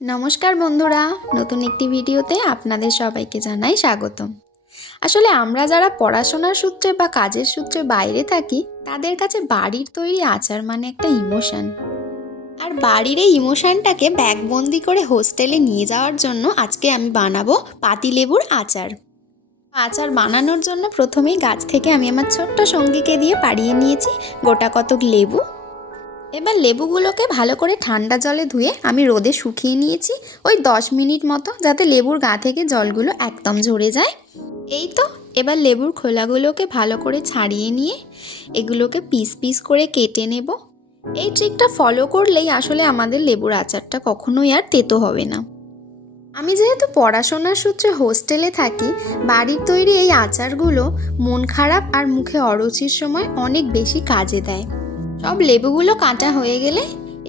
নমস্কার বন্ধুরা, নতুন একটি ভিডিওতে আপনাদের সবাইকে জানাই স্বাগতম। আসলে আমরা যারা পড়াশোনার সূত্রে বা কাজের সূত্রে বাইরে থাকি, তাদের কাছে বাড়ির তৈরি আচার মানে একটা ইমোশন। আর বাড়ির এই ইমোশনটাকে ব্যাগবন্দি করে হোস্টেলে নিয়ে যাওয়ার জন্য আজকে আমি বানাবো পাতিলেবুর আচার। আচার বানানোর জন্য প্রথমেই গাছ থেকে আমি আমার ছোট্ট সঙ্গীকে দিয়ে পাড়িয়ে নিয়েছি গোটা কতক লেবু। এবার লেবুগুলোকে ভালো করে ঠান্ডা জলে ধুয়ে আমি রোদে শুকিয়ে নিয়েছি ওই 10 মিনিট মতো, যাতে লেবুর গা থেকে জলগুলো একদম ঝরে যায়। এই তো, এবার লেবুর খোলাগুলোকে ভালো করে ছাড়িয়ে নিয়ে এগুলোকে পিস পিস করে কেটে নেব। এই ট্রিকটা ফলো করলেই আসলে আমাদের লেবুর আচারটা কখনোই আর তেতো হবে না। আমি যেহেতু পড়াশোনার সূত্রে হোস্টেলে থাকি, বাড়ির তৈরি এই আচারগুলো মন খারাপ আর মুখে অরুচির সময় অনেক বেশি কাজে দেয়। সব লেবুগুলো কাটা হয়ে গেলে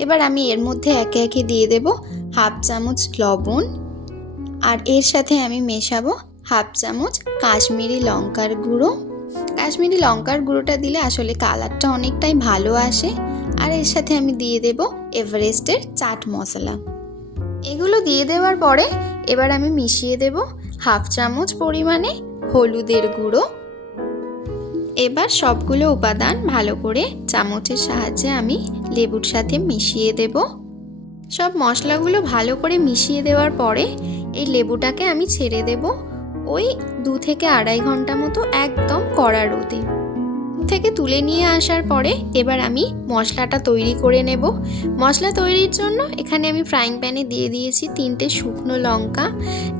এবার আমি এর মধ্যে একে একে দিয়ে দেব হাফ চামচ লবণ, আর এর সাথে আমি মেশাবো হাফ চামচ কাশ্মীরি লঙ্কার গুঁড়ো। কাশ্মীরি লঙ্কার গুঁড়োটা দিলে আসলে কালারটা অনেকটাই ভালো আসে। আর এর সাথে আমি দিয়ে দেব এভারেস্টের চাট মশলা। এগুলো দিয়ে দেওয়ার পরে এবার আমি মিশিয়ে দেব হাফ চামচ পরিমাণে হলুদের গুঁড়ো। এবার সবগুলো উপাদান ভালো করে চামচের সাহায্যে আমি লেবুর সাথে মিশিয়ে দেব। সব মশলাগুলো ভালো করে মিশিয়ে দেওয়ার পরে এই লেবুটাকে আমি ছেড়ে দেব ওই 2 থেকে আড়াই ঘন্টা মতো একদম কড়া রোদে। থেকে তুলে নিয়ে আসার পরে এবার আমি মশলাটা তৈরি করে নেব। মশলা তৈরির জন্য এখানে আমি ফ্রাইং প্যানে দিয়ে দিয়েছি 3টে শুকনো লঙ্কা,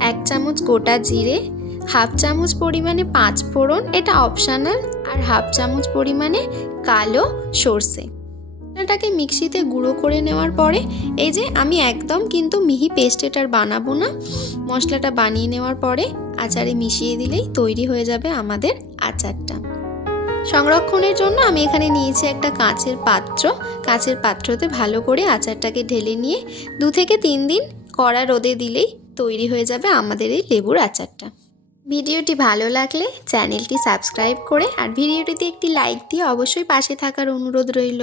1 চামচ গোটা জিরে, হাফ চামচ পরিমাণে 5 ফোড়ন, এটা অপশনাল, আর হাফ চামচ পরিমাণে কালো সর্ষে। এটাকে মিক্সিতে গুঁড়ো করে নেওয়ার পরে এই যে আমি একদম কিন্তু মিহি পেস্ট এটার বানাবো না, মশলাটা বানিয়ে নেওয়ার পরে আচারে মিশিয়ে দিলেই তৈরি হয়ে যাবে আমাদের আচারটা। সংরক্ষণের জন্য আমি এখানে নিয়েছি একটা কাঁচের পাত্র। কাঁচের পাত্রতে ভালো করে আচারটাকে ঢেলে নিয়ে 2 থেকে 3 দিন কড়া রোদে দিলেই তৈরি হয়ে যাবে আমাদের এই লেবুর আচারটা। ভিডিওটি ভালো লাগলে চ্যানেলটি সাবস্ক্রাইব করে আর ভিডিওটিতে একটি লাইক দিয়ে অবশ্যই পাশে থাকার অনুরোধ রইল।